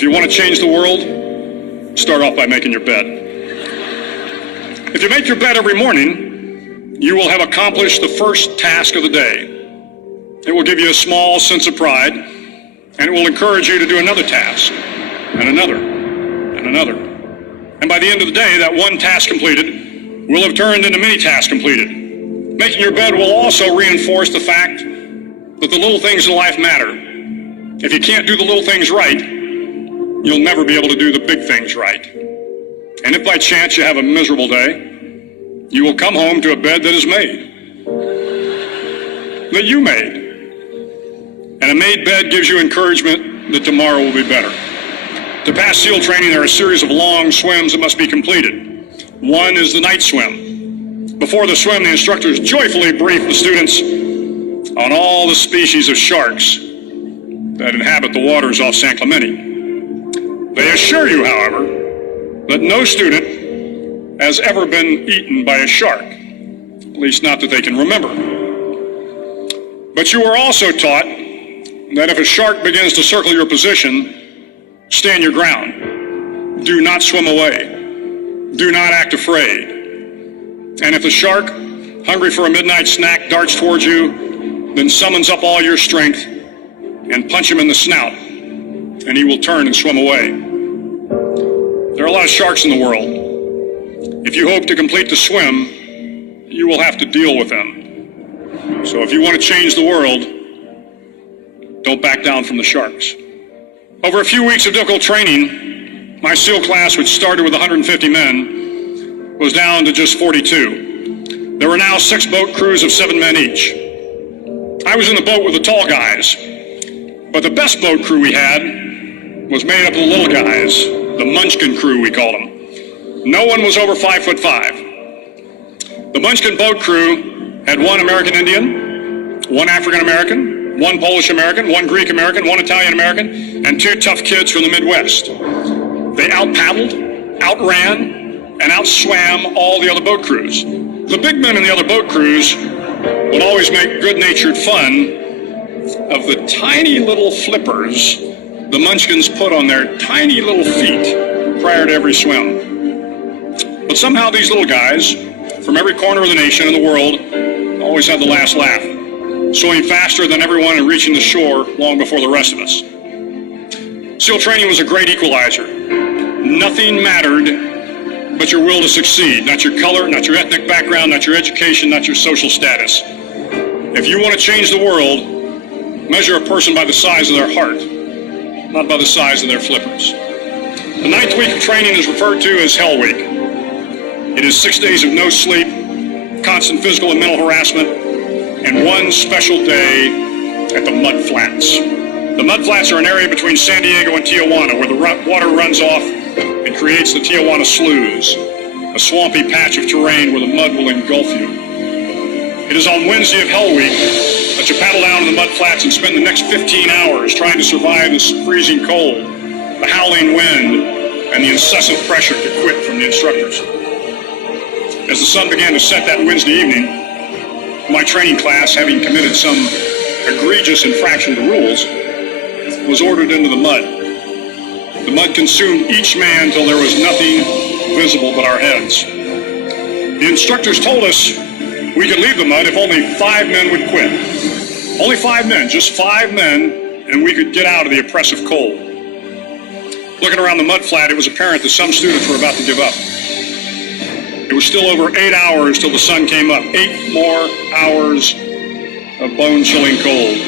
If you want to change the world, start off by making your bed. If you make your bed every morning, you will have accomplished the first task of the day. It will give you a small sense of pride, and it will encourage you to do another task, and another, and another. And by the end of the day, that one task completed will have turned into many tasks completed. Making your bed will also reinforce the fact that the little things in life matter. If you can't do the little things right, you'll never be able to do the big things right. And if by chance you have a miserable day, you will come home to a bed that is made, that you made. And a made bed gives you encouragement that tomorrow will be better. To pass SEAL training, there are a series of long swims that must be completed. One is the night swim. Before the swim, the instructors joyfully brief the students on all the species of sharks that inhabit the waters off San Clemente. They assure you, however, that no student has ever been eaten by a shark, at least not that they can remember. But you are also taught that if a shark begins to circle your position, stand your ground. Do not swim away. Do not act afraid. And if the shark, hungry for a midnight snack, darts towards you, then summons up all your strength and punch him in the snout, and he will turn and swim away. There are a lot of sharks in the world. If you hope to complete the swim, you will have to deal with them. So if you want to change the world, don't back down from the sharks. Over a few weeks of difficult training, my SEAL class, which started with 150 men, was down to just 42. There were now 6 boat crews of 7 men each. I was in the boat with the tall guys, but the best boat crew we had was made up of the little guys, the Munchkin crew, we called them. No one was over 5'5". The Munchkin boat crew had 1 American Indian, 1 African American, 1 Polish American, 1 Greek American, 1 Italian American, and 2 tough kids from the Midwest. They out-paddled, outran, and outswam all the other boat crews. The big men in the other boat crews would always make good-natured fun of the tiny little flippers the Munchkins put on their tiny little feet prior to every swim. But somehow these little guys from every corner of the nation and the world always had the last laugh, swimming faster than everyone and reaching the shore long before the rest of us. SEAL training was a great equalizer. Nothing mattered but your will to succeed, not your color, not your ethnic background, not your education, not your social status. If you want to change the world, measure a person by the size of their heart, not by the size of their flippers. The 9th week of training is referred to as Hell Week. It is 6 days of no sleep, constant physical and mental harassment, and 1 special day at the Mud Flats. The Mud Flats are an area between San Diego and Tijuana where the water runs off and creates the Tijuana Sloughs, a swampy patch of terrain where the mud will engulf you. It is on Wednesday of Hell Week that you paddle down to the Mud Flats and spend the next 15 hours trying to survive this freezing cold, the howling wind, and the incessant pressure to quit from the instructors. As the sun began to set that Wednesday evening, my training class, having committed some egregious infraction to rules, was ordered into the mud. The mud consumed each man till there was nothing visible but our heads. The instructors told us we could leave the mud if only 5 men would quit. Only 5 men, just 5 men, and we could get out of the oppressive cold. Looking around the mud flat, it was apparent that some students were about to give up. It was still over 8 hours till the sun came up. 8 more hours of bone-chilling cold.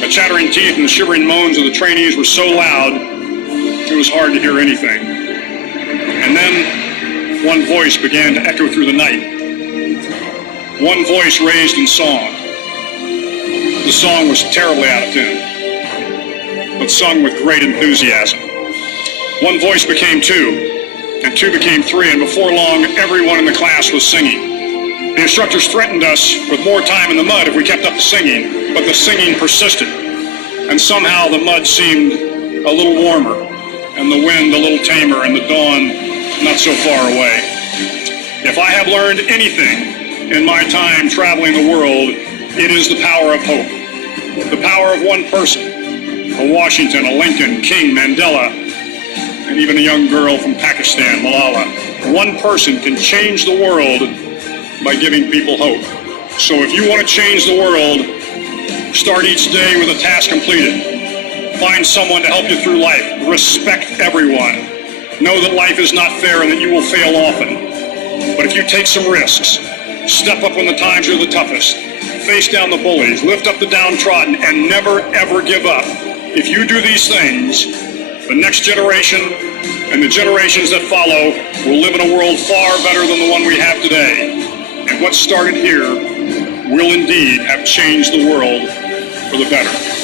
The chattering teeth and the shivering moans of the trainees were so loud, it was hard to hear anything. And then one voice began to echo through the night. One voice raised in song. The song was terribly out of tune, but sung with great enthusiasm. One voice became 2, and 2 became 3, and before long, everyone in the class was singing. The instructors threatened us with more time in the mud if we kept up the singing, but the singing persisted, and somehow the mud seemed a little warmer, and the wind a little tamer, and the dawn not so far away. If I have learned anything in my time traveling the world, it is the power of hope. The power of one person, a Washington, a Lincoln, King, Mandela, and even a young girl from Pakistan, Malala. One person can change the world by giving people hope. So if you want to change the world, start each day with a task completed. Find someone to help you through life. Respect everyone. Know that life is not fair and that you will fail often. But if you take some risks, step up when the times are the toughest, face down the bullies, lift up the downtrodden, and never, ever give up. If you do these things, the next generation and the generations that follow will live in a world far better than the one we have today. And what started here will indeed have changed the world for the better.